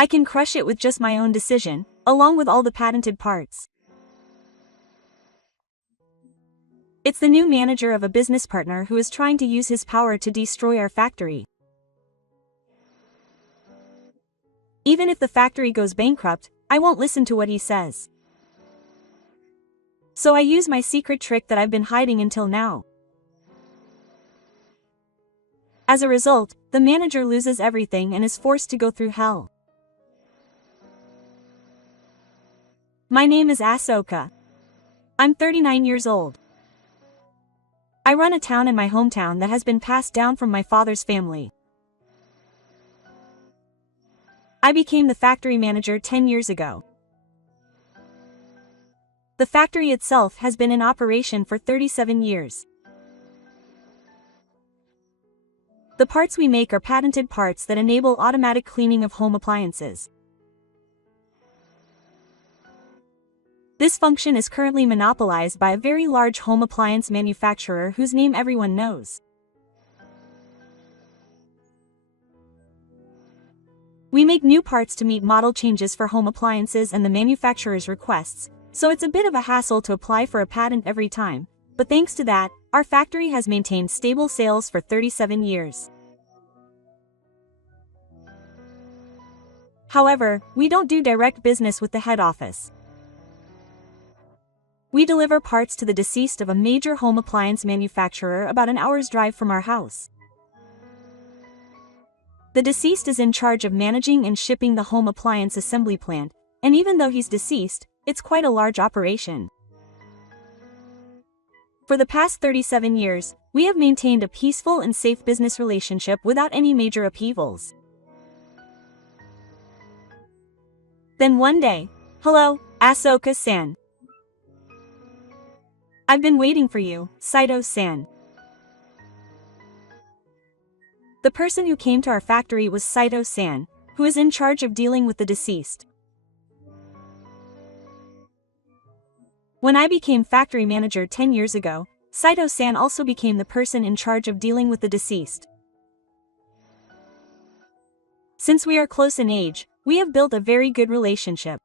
I can crush it with just my own decision, along with all the patented parts. It's the new manager of a business partner who is trying to use his power to destroy our factory. Even if the factory goes bankrupt, I won't listen to what he says. So I use my secret trick that I've been hiding until now. As a result, the manager loses everything and is forced to go through hell. My name is Asoka. I'm 39 years old. I run a town in my hometown that has been passed down from my father's family. I became the factory manager 10 years ago. The factory itself has been in operation for 37 years. The parts we make are patented parts that enable automatic cleaning of home appliances. This function is currently monopolized by a very large home appliance manufacturer whose name everyone knows. We make new parts to meet model changes for home appliances and the manufacturer's requests, so it's a bit of a hassle to apply for a patent every time, but thanks to that, our factory has maintained stable sales for 37 years. However, we don't do direct business with the head office. We deliver parts to the deceased of a major home appliance manufacturer about an hour's drive from our house. The deceased is in charge of managing and shipping the home appliance assembly plant, and even though he's deceased, it's quite a large operation. For the past 37 years, we have maintained a peaceful and safe business relationship without any major upheavals. Then one day, "Hello, Asoka-san. I've been waiting for you, Saito-san." The person who came to our factory was Saito-san, who is in charge of dealing with the deceased. When I became factory manager 10 years ago, Saito-san also became the person in charge of dealing with the deceased. Since we are close in age, we have built a very good relationship.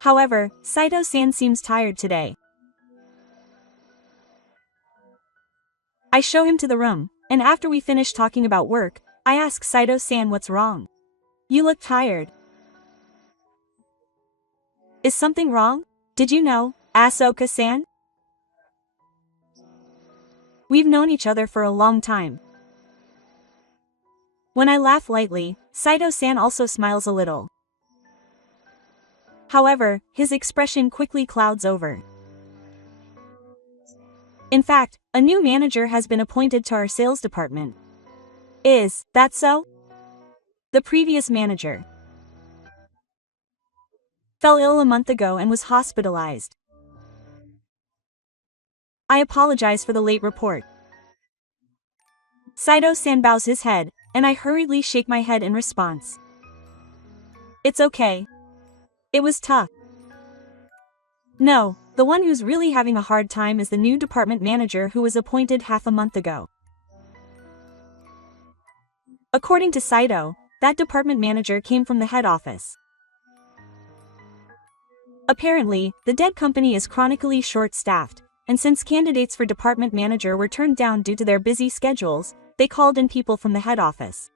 However, Saito-san seems tired today. I show him to the room, and after we finish talking about work, I ask Saito-san what's wrong. "You look tired. Is something wrong? Did you know, Asoka-san? We've known each other for a long time." When I laugh lightly, Saito-san also smiles a little. However, his expression quickly clouds over. In fact, a new manager has been appointed to our sales department. Is that so? The previous manager fell ill a month ago and was hospitalized. I apologize for the late report. Saito-san bows his head, and I hurriedly shake my head in response. It's okay. It was tough. No, the one who's really having a hard time is the new department manager who was appointed half a month ago. According to Saito, that department manager came from the head office. Apparently, the dead company is chronically short-staffed, and since candidates for department manager were turned down due to their busy schedules, they called in people from the head office.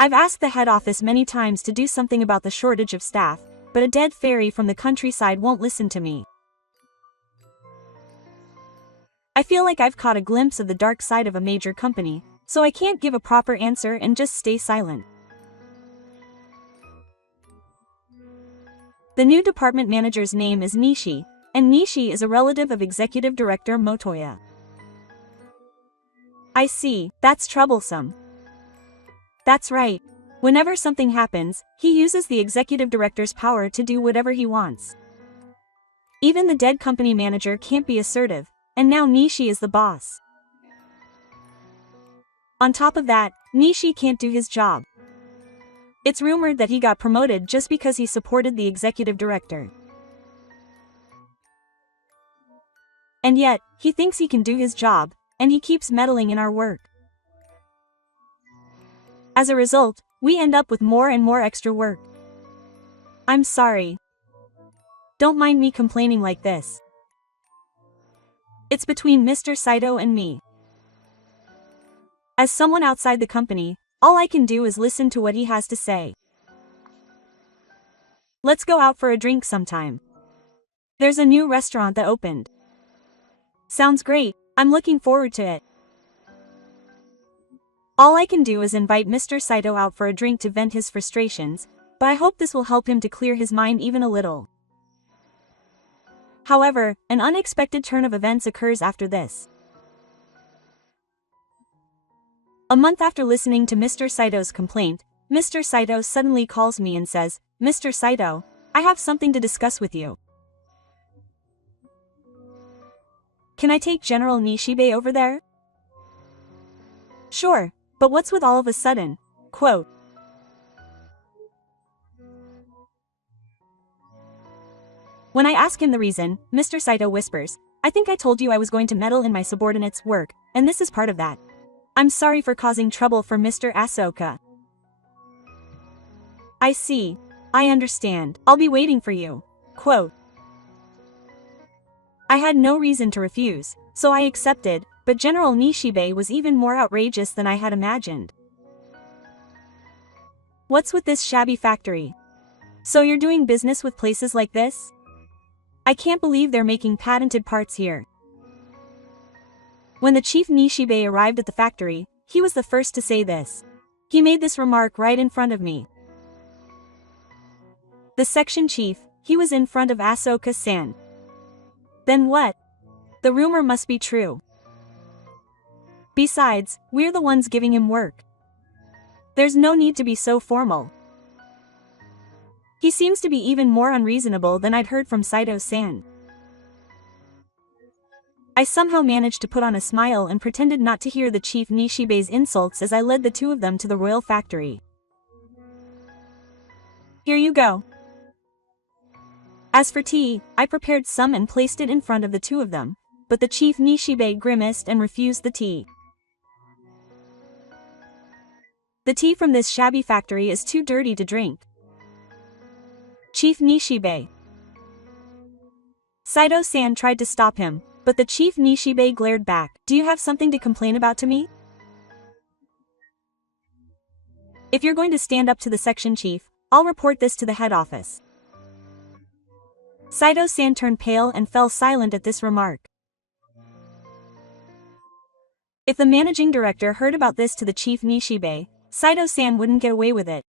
I've asked the head office many times to do something about the shortage of staff, but a dead fairy from the countryside won't listen to me. I feel like I've caught a glimpse of the dark side of a major company, so I can't give a proper answer and just stay silent. The new department manager's name is Nishi, and Nishi is a relative of executive director Motoya. I see, that's troublesome. That's right. Whenever something happens, he uses the executive director's power to do whatever he wants. Even the dead company manager can't be assertive, and now Nishi is the boss. On top of that, Nishi can't do his job. It's rumored that he got promoted just because he supported the executive director. And yet, he thinks he can do his job, and he keeps meddling in our work. As a result, we end up with more and more extra work. I'm sorry. Don't mind me complaining like this. It's between Mr. Saito and me. As someone outside the company, all I can do is listen to what he has to say. Let's go out for a drink sometime. There's a new restaurant that opened. Sounds great, I'm looking forward to it. All I can do is invite Mr. Saito out for a drink to vent his frustrations, but I hope this will help him to clear his mind even a little. However, an unexpected turn of events occurs after this. A month after listening to Mr. Saito's complaint, Mr. Saito suddenly calls me and says, "Mr. Saito, I have something to discuss with you. Can I take General Nishibe over there?" "Sure, but what's with all of a sudden?" Quote. When I ask him the reason, Mr. Saito whispers, "I think I told you I was going to meddle in my subordinate's work, and this is part of that. I'm sorry for causing trouble for Mr. Asoka." "I see. I understand. I'll be waiting for you." Quote. I had no reason to refuse, so I accepted, but General Nishibe was even more outrageous than I had imagined. "What's with this shabby factory? So you're doing business with places like this? I can't believe they're making patented parts here." When the chief Nishibe arrived at the factory, he was the first to say this. He made this remark right in front of me. The section chief, he was in front of Asoka-san. Then what? The rumor must be true. Besides, we're the ones giving him work. There's no need to be so formal. He seems to be even more unreasonable than I'd heard from Saito-san. I somehow managed to put on a smile and pretended not to hear the chief Nishibe's insults as I led the two of them to the royal factory. "Here you go." As for tea, I prepared some and placed it in front of the two of them, but the chief Nishibe grimaced and refused the tea. "The tea from this shabby factory is too dirty to drink." Chief Nishibe. Saito-san tried to stop him, but the chief Nishibe glared back. "Do you have something to complain about to me? If you're going to stand up to the section chief, I'll report this to the head office." Saito-san turned pale and fell silent at this remark. If the managing director heard about this to the chief Nishibe, Saito-san wouldn't get away with it.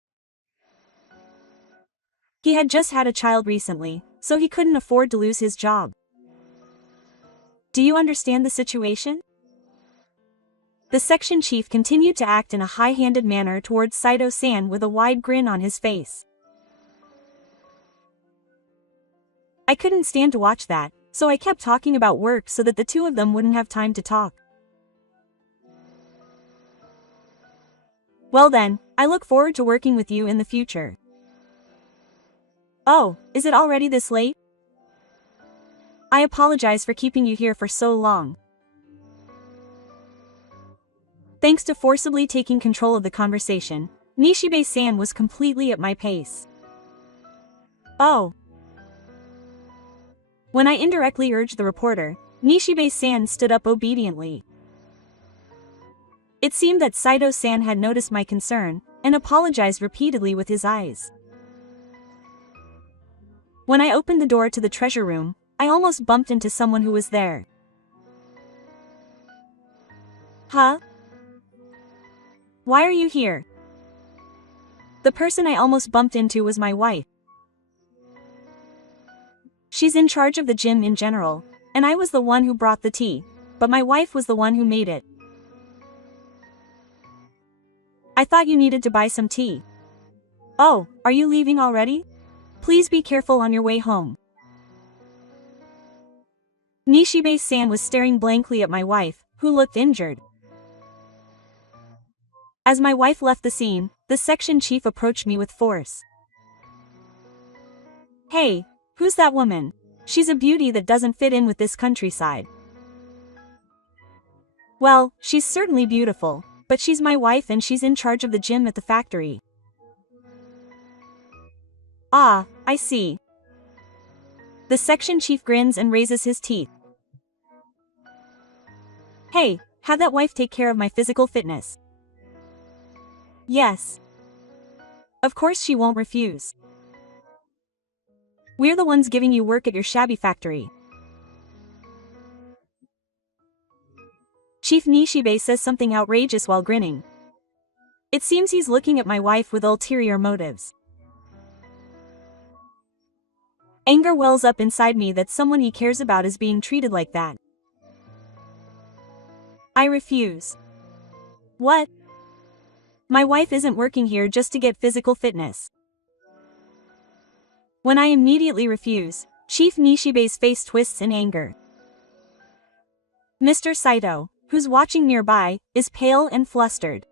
He had just had a child recently, so he couldn't afford to lose his job. Do you understand the situation? The section chief continued to act in a high-handed manner towards Saito-san with a wide grin on his face. I couldn't stand to watch that, so I kept talking about work so that the two of them wouldn't have time to talk. "Well then, I look forward to working with you in the future." "Oh, is it already this late? I apologize for keeping you here for so long." Thanks to forcibly taking control of the conversation, Nishibe-san was completely at my pace. "Oh." When I indirectly urged the reporter, Nishibe-san stood up obediently. It seemed that Saito-san had noticed my concern, and apologized repeatedly with his eyes. When I opened the door to the treasure room, I almost bumped into someone who was there. "Huh? Why are you here?" The person I almost bumped into was my wife. She's in charge of the gym in general, and I was the one who brought the tea, but my wife was the one who made it. "I thought you needed to buy some tea." "Oh, are you leaving already? Please be careful on your way home." Nishibe-san was staring blankly at my wife, who looked injured. As my wife left the scene, the section chief approached me with force. "Hey, who's that woman? She's a beauty that doesn't fit in with this countryside." Well, she's certainly beautiful, but she's my wife and she's in charge of the gym at the factory. Ah, I see. The section chief grins and raises his teeth. Hey, have that wife take care of my physical fitness. Yes. Of course she won't refuse. We're the ones giving you work at your shabby factory. Chief Nishibe says something outrageous while grinning. It seems he's looking at my wife with ulterior motives. Anger wells up inside me that someone he cares about is being treated like that. I refuse. What? My wife isn't working here just to get physical fitness. When I immediately refuse, Chief Nishibe's face twists in anger. Mr. Saito, who's watching nearby, is pale and flustered.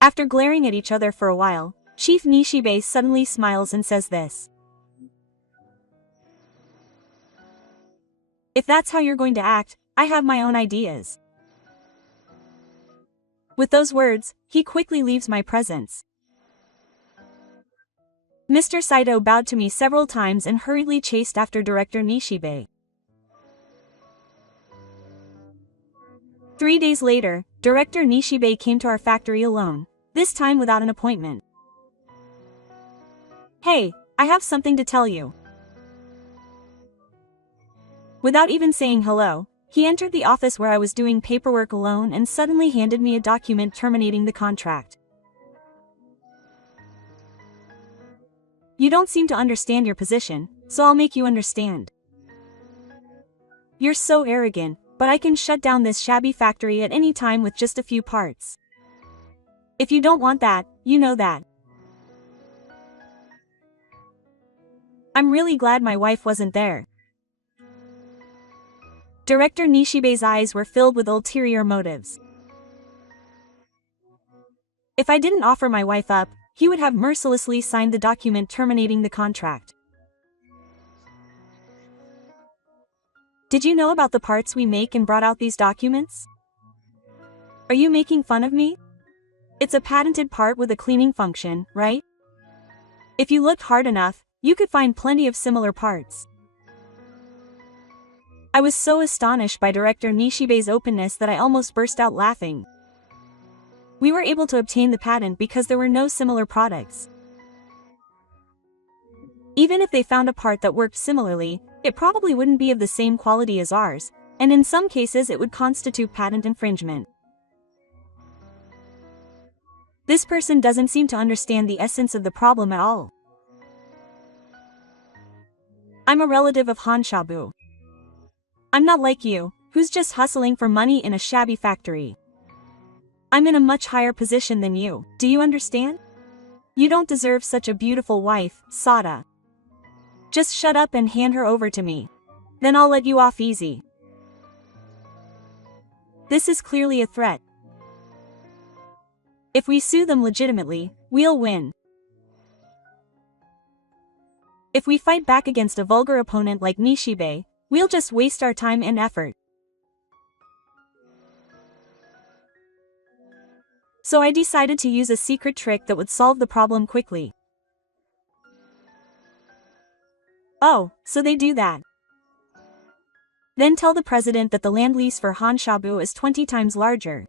After glaring at each other for a while, Chief Nishibe suddenly smiles and says this. If that's how you're going to act, I have my own ideas. With those words, he quickly leaves my presence. Mr. Saito bowed to me several times and hurriedly chased after Director Nishibe. 3 days later, Director Nishibe came to our factory alone, this time without an appointment. Hey, I have something to tell you. Without even saying hello, he entered the office where I was doing paperwork alone and suddenly handed me a document terminating the contract. You don't seem to understand your position, so I'll make you understand. You're so arrogant, but I can shut down this shabby factory at any time with just a few parts. If you don't want that, you know that. I'm really glad my wife wasn't there. Director Nishibe's eyes were filled with ulterior motives. If I didn't offer my wife up, he would have mercilessly signed the document terminating the contract. Did you know about the parts we make and brought out these documents? Are you making fun of me? It's a patented part with a cleaning function, right? If you looked hard enough, you could find plenty of similar parts. I was so astonished by Director Nishibe's openness that I almost burst out laughing. We were able to obtain the patent because there were no similar products. Even if they found a part that worked similarly, it probably wouldn't be of the same quality as ours, and in some cases it would constitute patent infringement. This person doesn't seem to understand the essence of the problem at all. I'm a relative of Hanshabu. I'm not like you, who's just hustling for money in a shabby factory. I'm in a much higher position than you, do you understand? You don't deserve such a beautiful wife, Sada. Just shut up and hand her over to me. Then I'll let you off easy. This is clearly a threat. If we sue them legitimately, we'll win. If we fight back against a vulgar opponent like Nishibe, we'll just waste our time and effort. So I decided to use a secret trick that would solve the problem quickly. Oh, so they do that. Then tell the president that the land lease for Hanshabu is 20 times larger.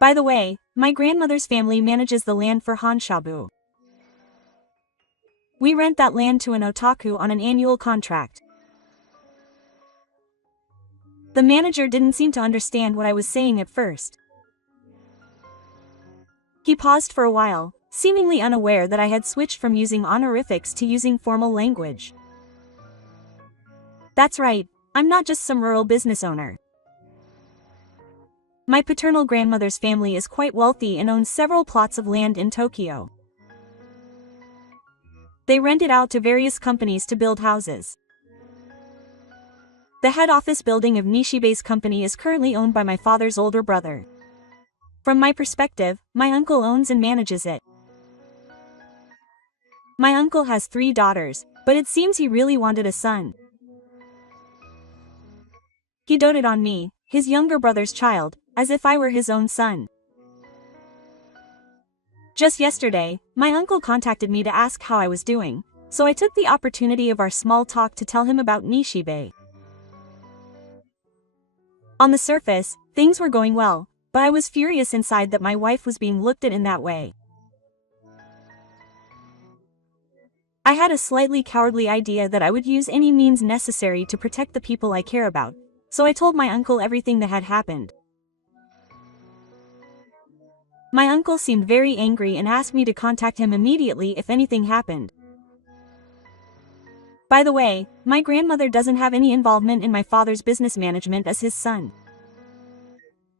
By the way, my grandmother's family manages the land for Hanshabu. We rent that land to an otaku on an annual contract. The manager didn't seem to understand what I was saying at first. He paused for a while, seemingly unaware that I had switched from using honorifics to using formal language. That's right, I'm not just some rural business owner. My paternal grandmother's family is quite wealthy and owns several plots of land in Tokyo. They rent it out to various companies to build houses. The head office building of Nishibe's company is currently owned by my father's older brother. From my perspective, my uncle owns and manages it. My uncle has 3 daughters, but it seems he really wanted a son. He doted on me, his younger brother's child, as if I were his own son. Just yesterday, my uncle contacted me to ask how I was doing, so I took the opportunity of our small talk to tell him about Nishibe. On the surface, things were going well, but I was furious inside that my wife was being looked at in that way. I had a slightly cowardly idea that I would use any means necessary to protect the people I care about, so I told my uncle everything that had happened. My uncle seemed very angry and asked me to contact him immediately if anything happened. By the way, my grandmother doesn't have any involvement in my father's business management as his son.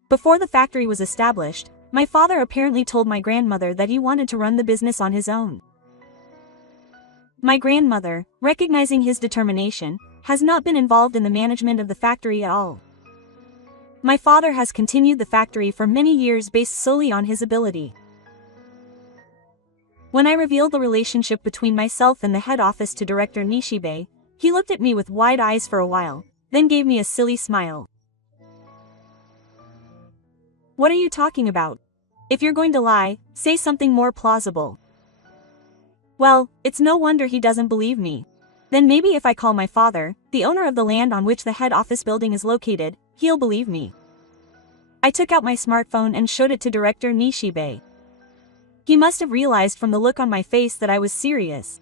Before the factory was established, my father apparently told my grandmother that he wanted to run the business on his own. My grandmother, recognizing his determination, has not been involved in the management of the factory at all. My father has continued the factory for many years based solely on his ability. When I revealed the relationship between myself and the head office to Director Nishibe, he looked at me with wide eyes for a while, then gave me a silly smile. What are you talking about? If you're going to lie, say something more plausible. Well, it's no wonder he doesn't believe me. Then maybe if I call my father, the owner of the land on which the head office building is located, he'll believe me. I took out my smartphone and showed it to Director Nishibe. He must have realized from the look on my face that I was serious.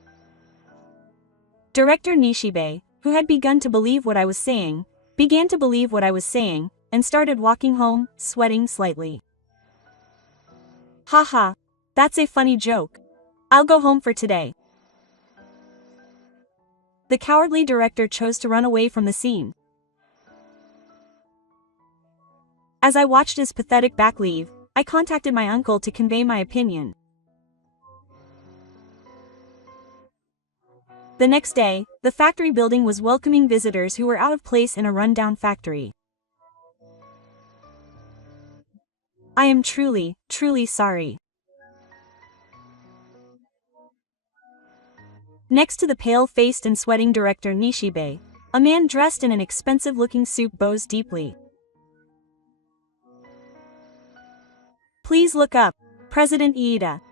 Director Nishibe, who had begun to believe what I was saying, began to believe what I was saying, and started walking home, sweating slightly. Haha, that's a funny joke. I'll go home for today. The cowardly director chose to run away from the scene. As I watched his pathetic back leave, I contacted my uncle to convey my opinion. The next day, the factory building was welcoming visitors who were out of place in a rundown factory. I am truly, truly sorry. Next to the pale-faced and sweating Director Nishibe, a man dressed in an expensive-looking suit bows deeply. Please look up, President Iida.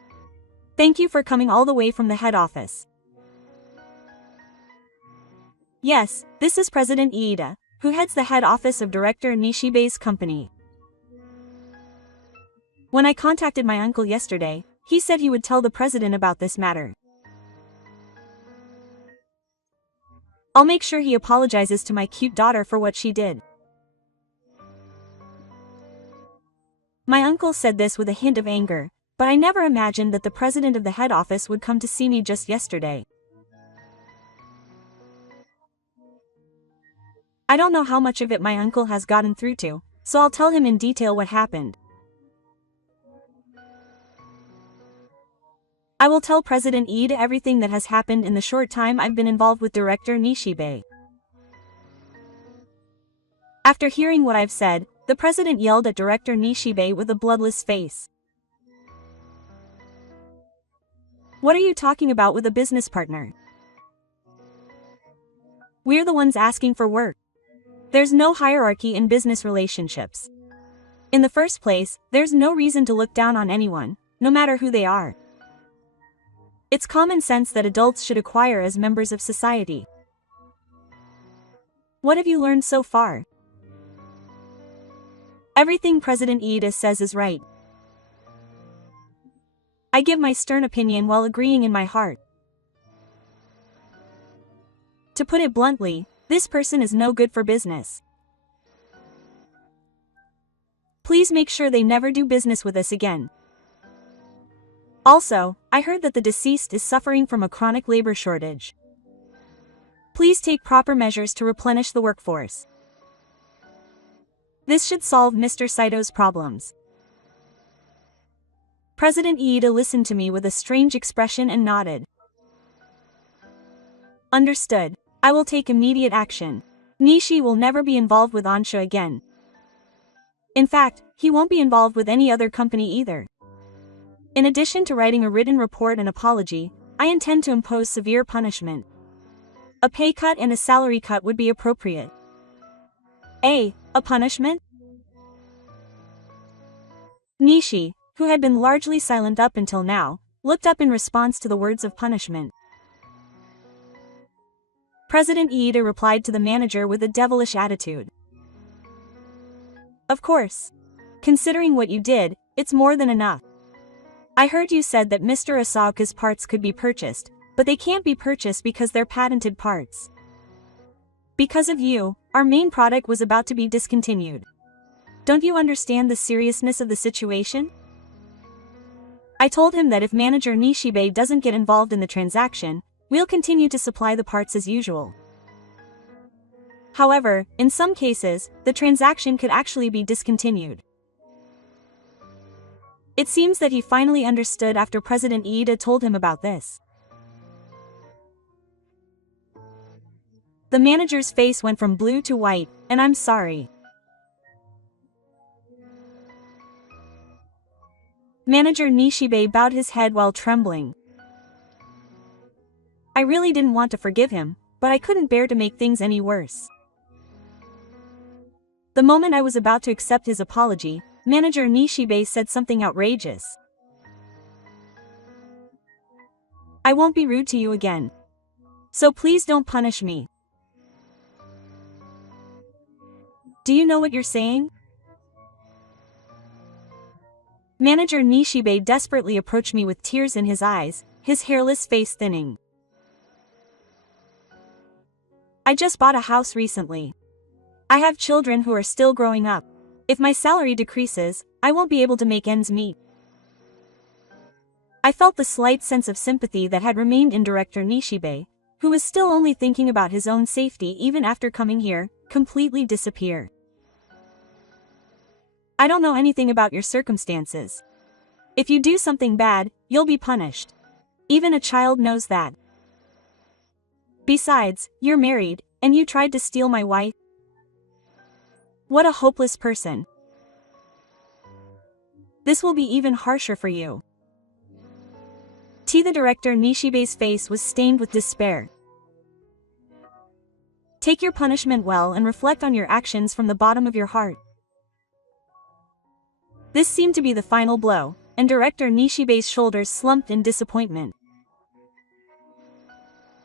Thank you for coming all the way from the head office. Yes, this is President Iida, who heads the head office of Director Nishibe's company. When I contacted my uncle yesterday, he said he would tell the president about this matter. I'll make sure he apologizes to my cute daughter for what she did. My uncle said this with a hint of anger, but I never imagined that the president of the head office would come to see me just yesterday. I don't know how much of it my uncle has gotten through to, so I'll tell him in detail what happened. I will tell President Iida everything that has happened in the short time I've been involved with Director Nishibe. After hearing what I've said, the president yelled at Director Nishibe with a bloodless face. What are you talking about with a business partner? We're the ones asking for work. There's no hierarchy in business relationships. In the first place, there's no reason to look down on anyone, no matter who they are. It's common sense that adults should acquire as members of society. What have you learned so far? Everything President Iida says is right. I give my stern opinion while agreeing in my heart. To put it bluntly, this person is no good for business. Please make sure they never do business with us again. Also, I heard that the deceased is suffering from a chronic labor shortage. Please take proper measures to replenish the workforce. This should solve Mr. Saito's problems. President Iida listened to me with a strange expression and nodded. Understood. I will take immediate action. Nishi will never be involved with Onsha again. In fact, he won't be involved with any other company either. In addition to writing a written report and apology, I intend to impose severe punishment. A pay cut and a salary cut would be appropriate. A punishment? Nishi, who had been largely silent up until now, looked up in response to the words of punishment. President Iida replied to the manager with a devilish attitude. Of course. Considering what you did, it's more than enough. I heard you said that Mr. Asaka's parts could be purchased, but they can't be purchased because they're patented parts. Because of you, our main product was about to be discontinued. Don't you understand the seriousness of the situation? I told him that if manager Nishibe doesn't get involved in the transaction, we'll continue to supply the parts as usual. However, in some cases, the transaction could actually be discontinued. It seems that he finally understood after President Iida told him about this. The manager's face went from blue to white, and I'm sorry. Manager Nishibe bowed his head while trembling. I really didn't want to forgive him, but I couldn't bear to make things any worse. The moment I was about to accept his apology, Manager Nishibe said something outrageous. I won't be rude to you again. So please don't punish me. Do you know what you're saying? Manager Nishibe desperately approached me with tears in his eyes, his hairless face thinning. I just bought a house recently. I have children who are still growing up. If my salary decreases, I won't be able to make ends meet. I felt the slight sense of sympathy that had remained in Director Nishibe, who was still only thinking about his own safety even after coming here, completely disappear. I don't know anything about your circumstances. If you do something bad, you'll be punished. Even a child knows that. Besides, you're married, and you tried to steal my wife. What a hopeless person. This will be even harsher for you. The Director Nishibe's face was stained with despair. Take your punishment well and reflect on your actions from the bottom of your heart. This seemed to be the final blow, and Director Nishibe's shoulders slumped in disappointment.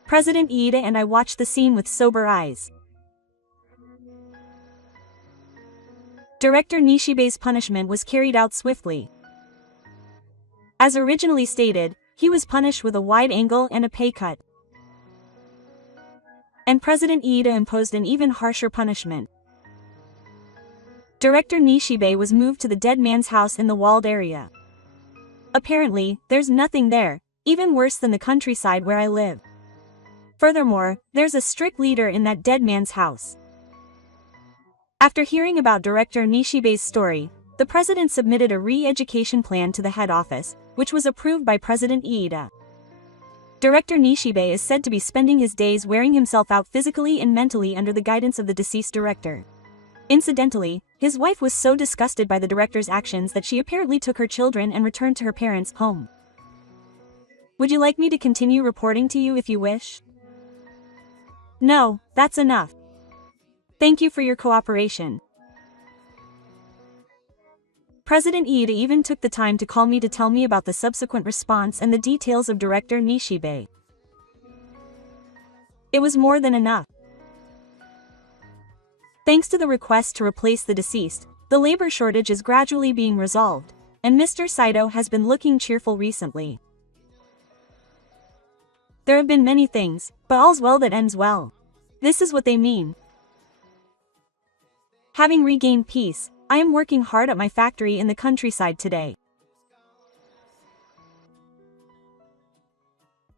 President Iida and I watched the scene with sober eyes. Director Nishibe's punishment was carried out swiftly. As originally stated, he was punished with a wide angle and a pay cut. And President Iida imposed an even harsher punishment. Director Nishibe was moved to the dead man's house in the walled area. Apparently, there's nothing there, even worse than the countryside where I live. Furthermore, there's a strict leader in that dead man's house. After hearing about Director Nishibe's story, the president submitted a re-education plan to the head office, which was approved by President Iida. Director Nishibe is said to be spending his days wearing himself out physically and mentally under the guidance of the deceased director. Incidentally, his wife was so disgusted by the director's actions that she apparently took her children and returned to her parents' home. Would you like me to continue reporting to you if you wish? No, that's enough. Thank you for your cooperation. President Iida even took the time to call me to tell me about the subsequent response and the details of Director Nishibe. It was more than enough. Thanks to the request to replace the deceased, the labor shortage is gradually being resolved, and Mr. Saito has been looking cheerful recently. There have been many things, but all's well that ends well. This is what they mean. Having regained peace, I am working hard at my factory in the countryside today.